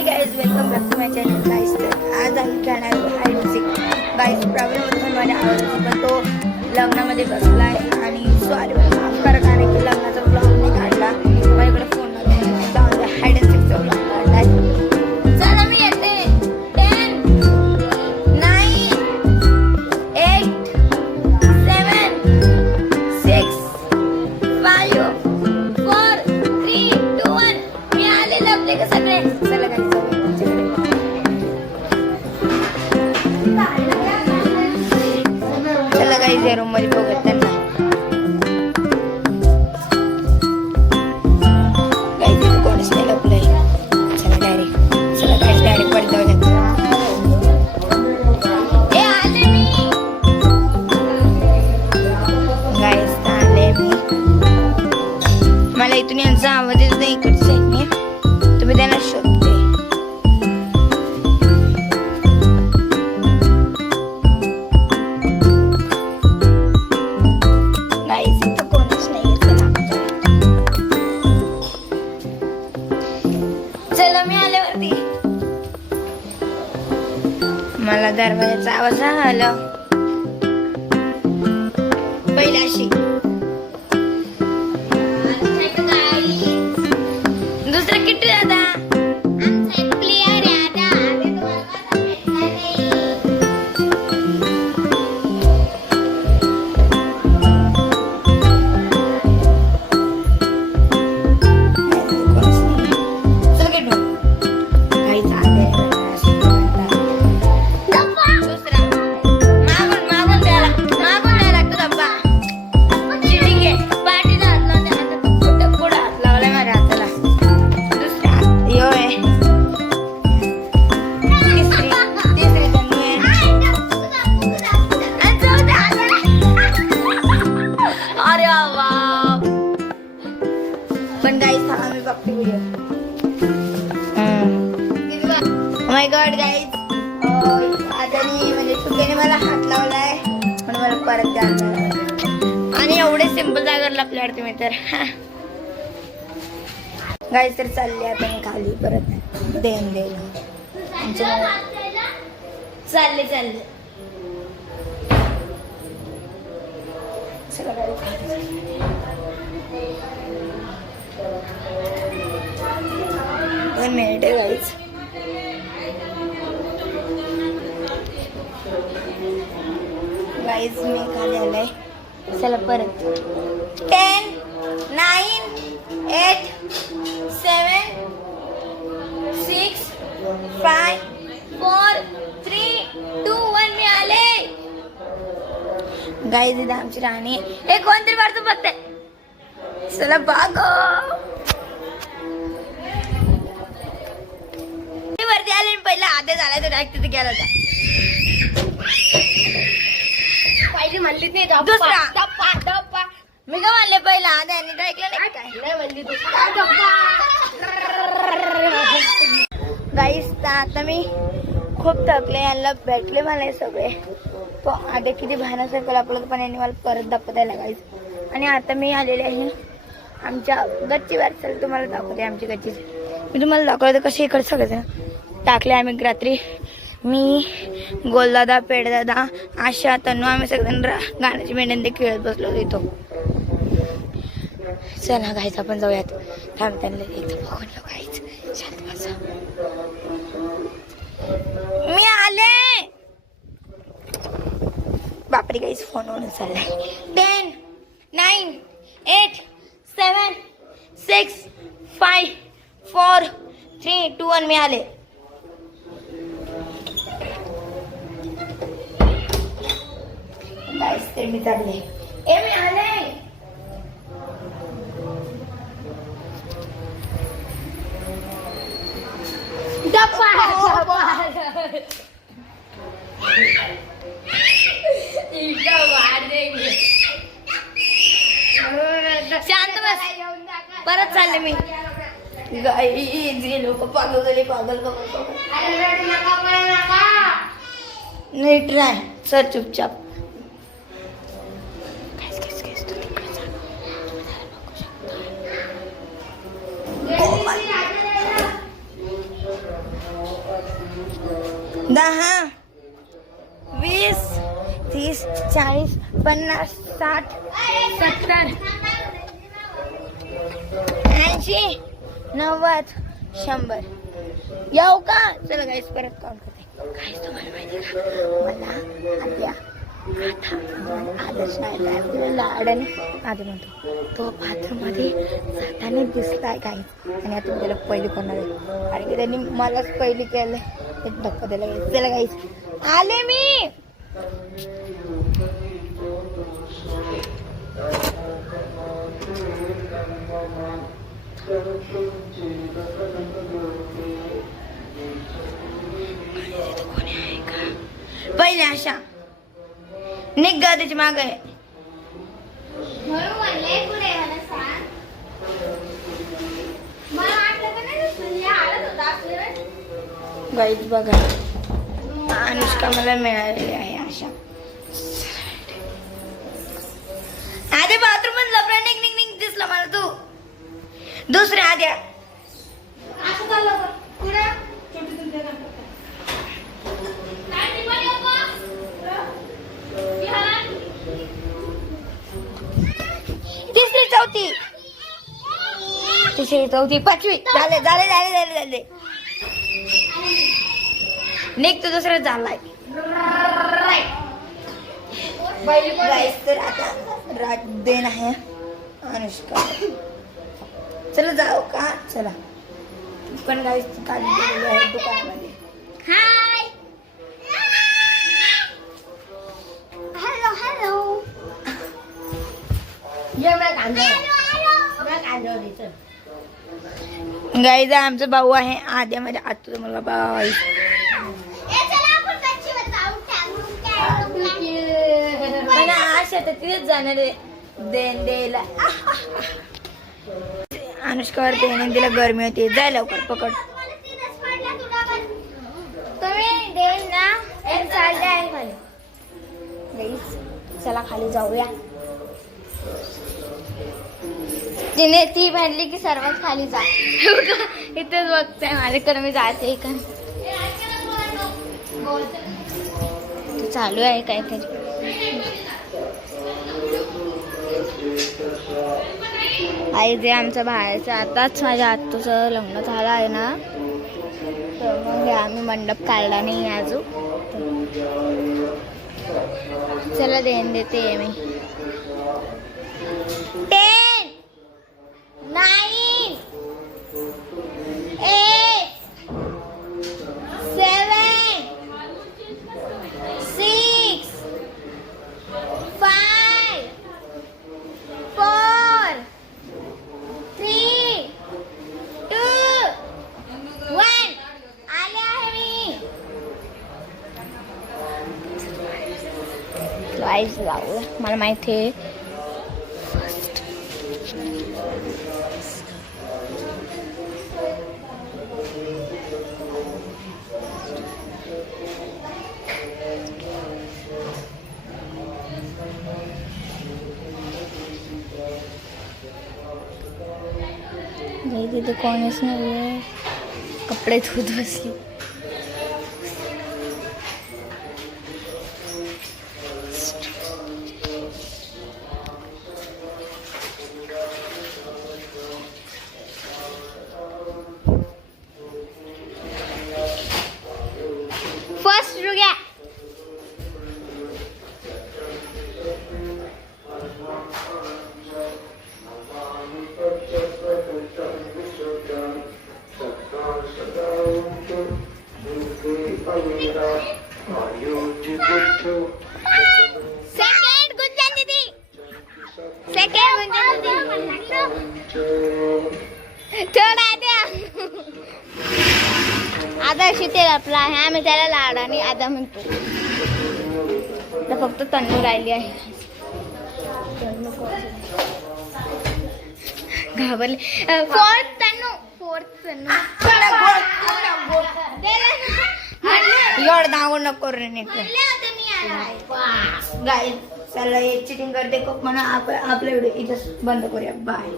High guys, welcome back to my channel guys. तर आज आम्ही खेळणार आहोत hide and seek. Guys problem होता माझ्या आवाजाचा, पण तो लग्नामध्ये बसलाय आणि सॉरी माफ करा कारण की लग्नाचा ब्लॉग नाही काढला. माझ्याकडे फोन नव्हता, जाऊन द्या. हाईड अँड सीकचा ब्लॉग काढलाय. चला मी येते. 10 9 8 7 6 5 4 3 2 1. मी आले लपले का सगळे. चला गाइस चला गाइस या रूम मध्ये बघत त्यांना. गाइस इथे कोणीच नाही लपलंय. चला डायरेक्ट चला गाइस डायरेक्ट वर जाऊयात. ए आले मी गाइस आले मी. मला इथून यांचा आवाज येत नाही इकडच्या साईडने. तुम्ही त्यांना शोधते. चला मी आल्यावरती मला दरवाजाचा आवाज आला. पहिल्याशी दुसरं किट्टू दादा पण गाइस आम्ही बघते व्हिडिओ. माय गॉड गाइस, आता म्हणजे चुकीने मला हात लावलाय म्हणून मला परत द्यायला. आणि एवढे सिंपल जागेवर लपल्यावर तुम्ही तर गाइस. तर चालले आता मी खाली परत देऊन द्यायला. चालले चालले वन मिनिट आहे गाइस. गाइस मी खाली आलाय. चला परत 10 9 8 7 6 5 4 3 2 1. मी आले गाइस. इथे आमची राणी हे कोणतरी वाटतं बघते. चला बागो वरती आले. पहिला आधे झाला तर तिथे गेला होता. पाहिजे म्हणलीच नाही. दुसरा डप्पा डप्पा मी का म्हणले पहिला आधे आणि ऐकलं नाही काय नाही म्हणली तू. गाईस आता मी खूप थकले. यांना भेटले मला हे सगळे. तो आधे किती भयानक आपलं पण यांनी मला परत दाखवत आहे गाईस. आणि आता मी आलेले आहे आमच्या गच्चीवर. चल तुम्हाला दाखवते आमची गच्ची. मी तुम्हाला दाखवते कसे इकडे सगळेजण टाकले आम्ही रात्री. मी गोलदादा पेडदादा आशा तन्नू आम्ही सगळेजण गाण्याची मेंढ्यांमध्ये खेळत बसलो तिथं. चला गाईच आपण जाऊयात. थांब त्यांना इथं बघून लो गाईच. शांत बसा. मी आले. बापरे गाईच फोनवरून चाललाय. 10 9 8 7 6 5 4 3 2 1. मी आले. गाइस ते मी चालले. ए मी आले. डप्पा शांत बस. परत चालले मी. गाईज हे लोक पागल झाले. पागल नाही ट्राय सर चुपचाप. 10 20 30 40 50 60 70 80 90 100 येऊ का? चला गाईस परत काउंट करते. गाईस तुम्हाला माहिती का मला आद्या आदर्श लाडाने आधी म्हणतो तो बाथरूममध्ये जाताना दिसलाय गाईस आणि आता त्याला पहिली करणार आहे आणि त्यांनी मलाच पहिली केलं एक धक्का दिला गाईस. चला गाईस आले मी. पहिले आशा निघ त्याची माग आहे. गाईज बघा अनुष्का मला मिळालेली आहे आशा. आधी बाथरूम मध्ये लपडा निघ निघ निघ दिसला मला तू. दुसऱ्या आद्या तिसरी चौथी तिसरी चौथी पाचवी झाले झाले झाले झाले झाले. निघ तो दुसरं झालाय. गाईस तर आता रात देण आहे अनुष्का. चला जाऊ का? चला पण गाईस काढून गेलेली आहे दुकानामध्ये. हाय हॅलो हॅलो गाईज आमचा भाऊ आहे आद्या माझ्या आतू मला भाऊ आहे. आशा तर तिथेच जाणार देण द्यायला. अनुष्कावर देणे दिला गरमी होती. जाय लवकर पकड. तुम्ही देईन ना चालले आहे खाली. गाईस चला खाली जाऊया. तिने ती म्हणली की सर्वात खाली जा. इथेच बघताय माझ्याकडे मी जाते का चालू आहे काहीतरी. आई जे आमच्या बाहेरचं आताच माझ्या आत्तूचं लग्न झालं आहे ना तर मग आम्ही मंडप काढला नाही अजून. चला देण देते मी. 10 9 8 7 6 5 4 3 2 1 आले आहे मी. गाईस जाऊ मला माहिती आहे. तिथे कोणीच नाही. कपडे धुत बसली. फर्स्ट रुग्या सेकंड गुंजन दीदी. सेकंड गुंजन दीदी. थोडा द्या. आता शितेल आपला आहे आम्ही त्याला लाडाने आधा म्हणतो. तर फक्त तन्नू राहिली आहे. घाबरले. फोर्थ तन्नू एवढं दांगू नको रे. गाईस चला चिटिंग करते खूप म्हणून आपला व्हिडिओ इथं बंद करूया. बाय.